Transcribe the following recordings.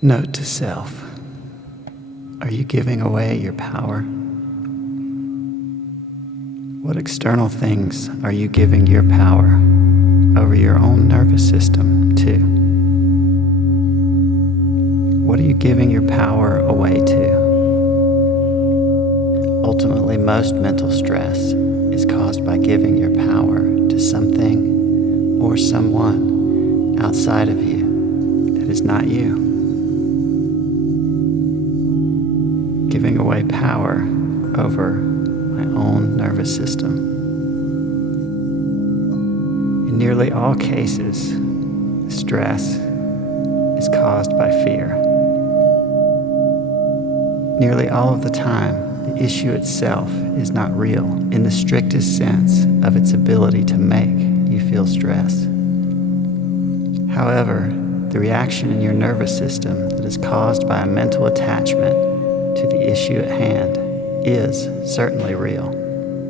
Note to self: are you giving away your power? What external things are you giving your power over your own nervous system to? What are you giving your power away to? Ultimately, most mental stress is caused by giving your power to something or someone outside of you that is not you. Giving away power over my own nervous system. In nearly all cases, stress is caused by fear. Nearly all of the time, the issue itself is not real in the strictest sense of its ability to make you feel stress. However, the reaction in your nervous system that is caused by a mental attachment to the issue at hand is certainly real.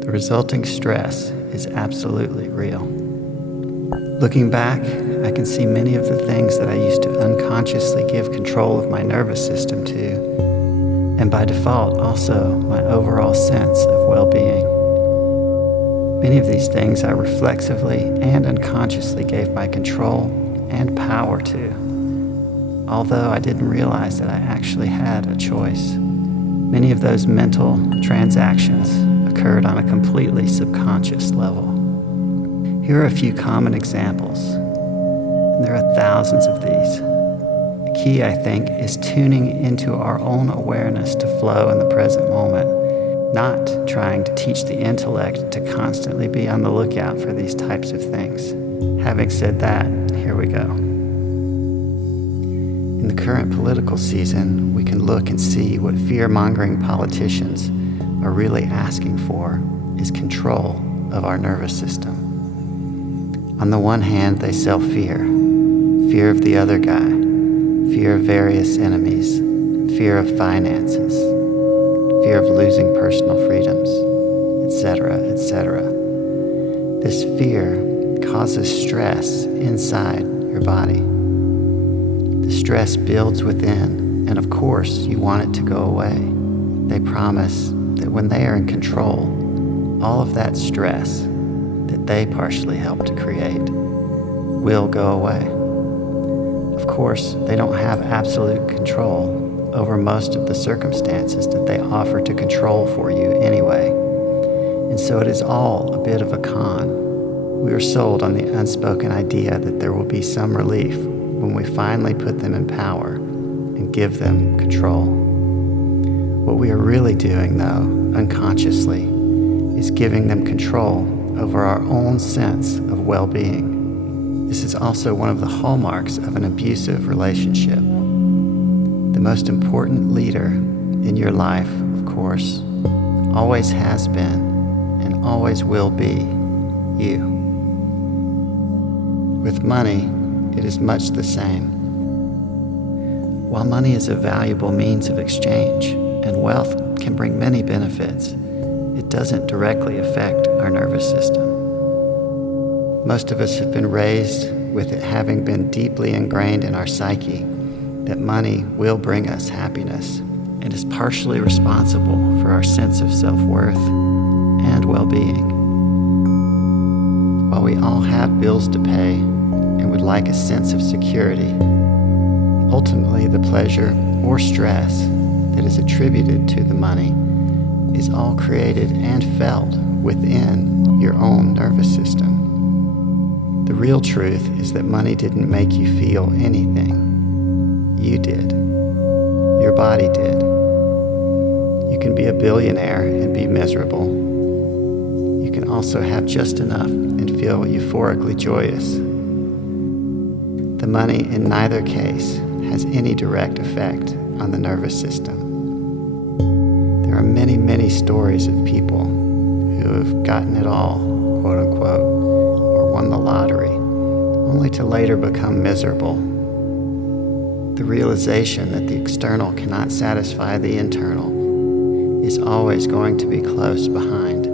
The resulting stress is absolutely real. Looking back, I can see many of the things that I used to unconsciously give control of my nervous system to, and by default also my overall sense of well-being. Many of these things I reflexively and unconsciously gave my control and power to, although I didn't realize that I actually had a choice. Many of those mental transactions occurred on a completely subconscious level. Here are a few common examples, and there are thousands of these. The key, I think, is tuning into our own awareness to flow in the present moment, not trying to teach the intellect to constantly be on the lookout for these types of things. Having said that, here we go. In the current political season, we can look and see what fear-mongering politicians are really asking for is control of our nervous system. On the one hand, they sell fear. Fear of the other guy, fear of various enemies, fear of finances, fear of losing personal freedoms, etc., etc. This fear causes stress inside your body. The stress builds within, and of course, you want it to go away. They promise that when they are in control, all of that stress that they partially helped to create will go away. Of course, they don't have absolute control over most of the circumstances that they offer to control for you anyway. And so it is all a bit of a con. We are sold on the unspoken idea that there will be some relief when we finally put them in power and give them control. What we are really doing, though, unconsciously, is giving them control over our own sense of well-being. This is also one of the hallmarks of an abusive relationship. The most important leader in your life, of course, always has been and always will be you. With money, it is much the same. While money is a valuable means of exchange and wealth can bring many benefits, it doesn't directly affect our nervous system. Most of us have been raised with it having been deeply ingrained in our psyche that money will bring us happiness and is partially responsible for our sense of self-worth and well-being. While we all have bills to pay and would like a sense of security, ultimately the pleasure or stress that is attributed to the money is all created and felt within your own nervous system. The real truth is that money didn't make you feel anything. You did. Your body did. You can be a billionaire and be miserable. You can also have just enough and feel euphorically joyous. The money in neither case has any direct effect on the nervous system. There are many, many stories of people who have gotten it all, quote unquote, or won the lottery, only to later become miserable. The realization that the external cannot satisfy the internal is always going to be close behind.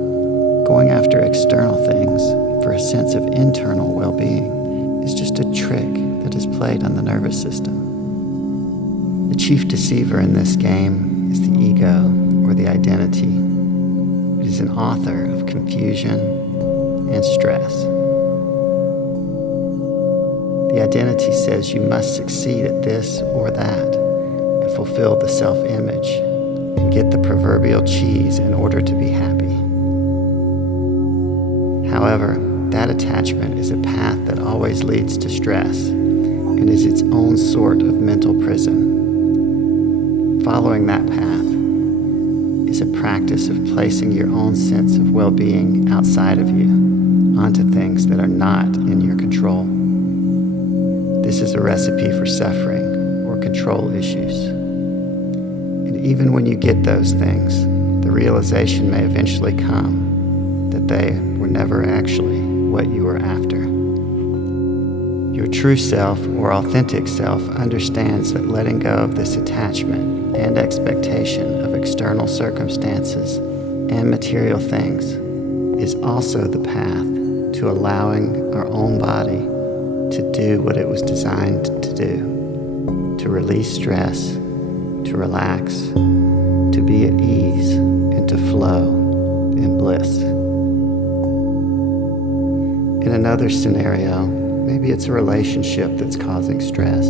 Going after external things for a sense of internal well-being is just a trick that is played on the nervous system. The chief deceiver in this game is the ego, or the identity. It is an author of confusion and stress. The identity says you must succeed at this or that and fulfill the self-image and get the proverbial cheese in order to be happy. However, that attachment is a path that always leads to stress and is its own sort of mental prison. Following that path is a practice of placing your own sense of well-being outside of you onto things that are not in your control. This is a recipe for suffering or control issues. And even when you get those things, the realization may eventually come that they were never actually what you were after. Your true self or authentic self understands that letting go of this attachment and expectation of external circumstances and material things is also the path to allowing our own body to do what it was designed to do, to release stress, to relax, to be at ease, and to flow in bliss. In another scenario, maybe it's a relationship that's causing stress.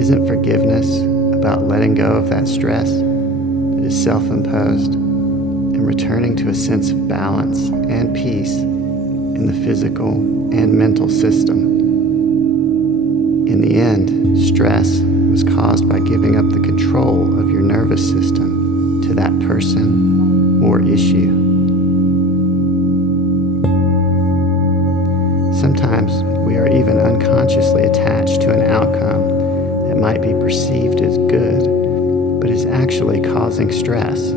Isn't forgiveness about letting go of that stress that is self-imposed and returning to a sense of balance and peace in the physical and mental system? In the end, stress was caused by giving up the control of your nervous system to that person or issue. Sometimes we are even unconsciously attached to an outcome that might be perceived as good, but is actually causing stress.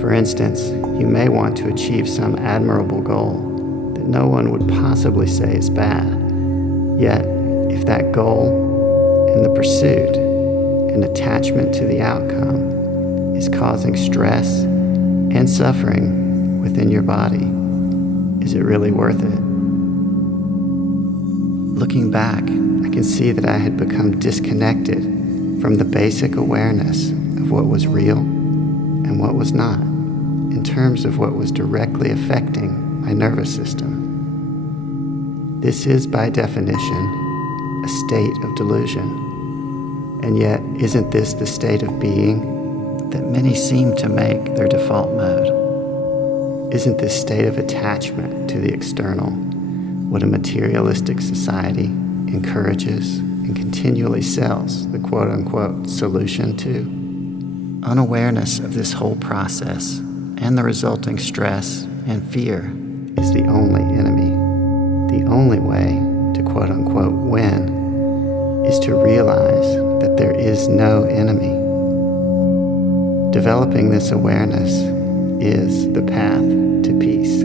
For instance, you may want to achieve some admirable goal that no one would possibly say is bad. Yet, if that goal and the pursuit and attachment to the outcome is causing stress and suffering within your body, is it really worth it? Looking back, I can see that I had become disconnected from the basic awareness of what was real and what was not, in terms of what was directly affecting my nervous system. This is, by definition, a state of delusion. And yet, isn't this the state of being that many seem to make their default mode? Isn't this state of attachment to the external what a materialistic society encourages and continually sells the quote-unquote solution to? Unawareness of this whole process and the resulting stress and fear is the only enemy. The only way to quote-unquote win is to realize that there is no enemy. Developing this awareness is the path to peace.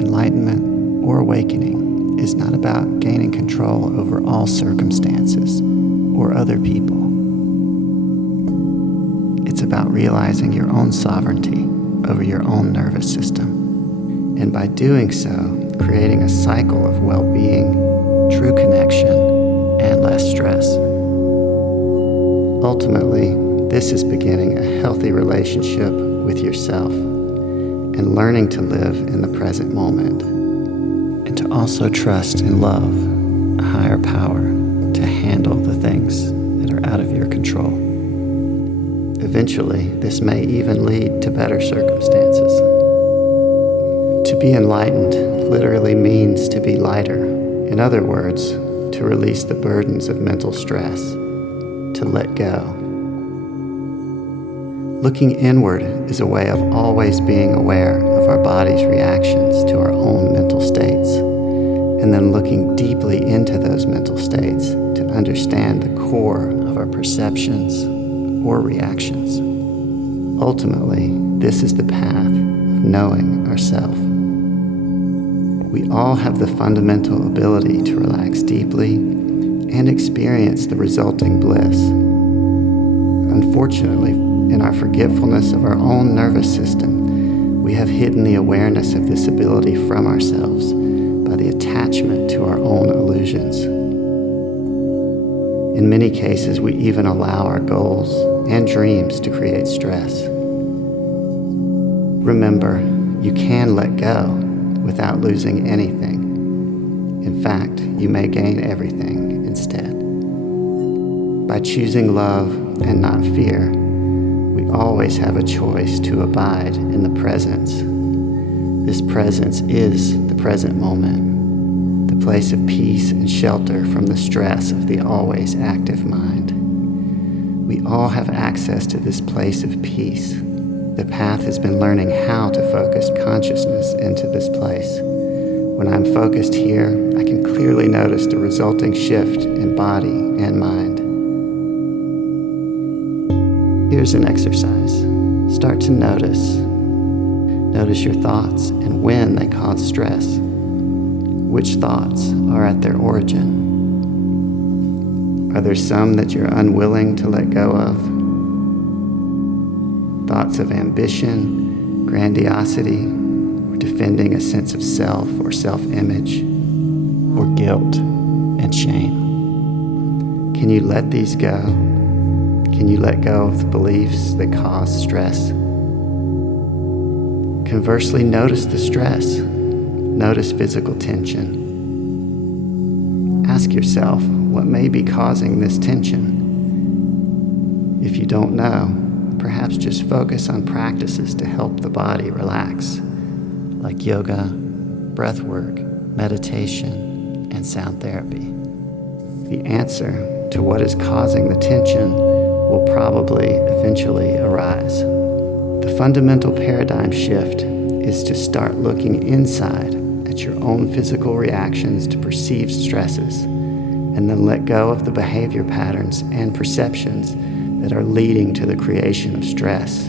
Enlightenment or awakening is not about gaining control over all circumstances or other people. It's about realizing your own sovereignty over your own nervous system, and by doing so, creating a cycle of well-being, true connection, and less stress. Ultimately, this is beginning a healthy relationship with yourself and learning to live in the present moment, and to also trust and love a higher power to handle the things that are out of your control. Eventually, this may even lead to better circumstances. To be enlightened literally means to be lighter. In other words, to release the burdens of mental stress, to let go. Looking inward is a way of always being aware of our body's reactions to our own mental states, and then looking deeply into those mental states to understand the core of our perceptions or reactions. Ultimately, this is the path of knowing ourself. We all have the fundamental ability to relax deeply and experience the resulting bliss. Unfortunately, in our forgetfulness of our own nervous system, we have hidden the awareness of this ability from ourselves by the attachment to our own illusions. In many cases, we even allow our goals and dreams to create stress. Remember, you can let go without losing anything. In fact, you may gain everything instead. By choosing love and not fear, we always have a choice to abide in the presence. This presence is the present moment, the place of peace and shelter from the stress of the always active mind. We all have access to this place of peace. The path has been learning how to focus consciousness into this place. When I'm focused here, I can clearly notice the resulting shift in body and mind. Here's an exercise. Start to notice. Notice your thoughts and when they cause stress. Which thoughts are at their origin? Are there some that you're unwilling to let go of? Thoughts of ambition, grandiosity, or defending a sense of self or self-image, or guilt and shame. Can you let these go? Can you let go of the beliefs that cause stress? Conversely, notice the stress. Notice physical tension. Ask yourself what may be causing this tension. If you don't know, perhaps just focus on practices to help the body relax, like yoga, breath work, meditation, and sound therapy. The answer to what is causing the tension will probably eventually arise. The fundamental paradigm shift is to start looking inside at your own physical reactions to perceived stresses, and then let go of the behavior patterns and perceptions that are leading to the creation of stress.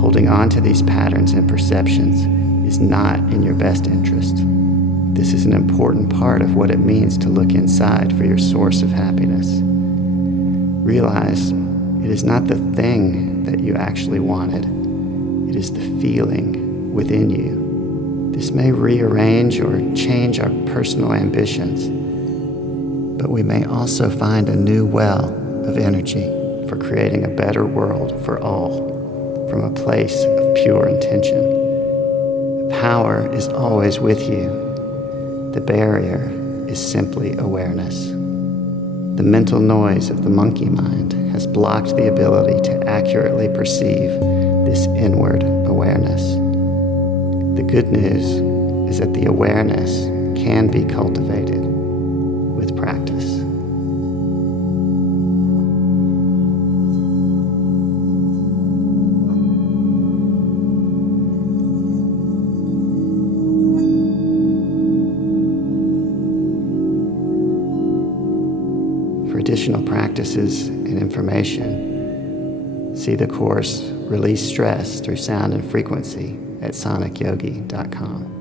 Holding on to these patterns and perceptions is not in your best interest. This is an important part of what it means to look inside for your source of happiness. Realize it is not the thing that you actually wanted. It is the feeling within you. This may rearrange or change our personal ambitions, but we may also find a new well of energy for creating a better world for all from a place of pure intention. The power is always with you. The barrier is simply awareness. The mental noise of the monkey mind has blocked the ability to accurately perceive this inward awareness. The good news is that the awareness can be cultivated with practice. For additional practices and information, see the course Release Stress Through Sound and Frequency at sonicyogi.com.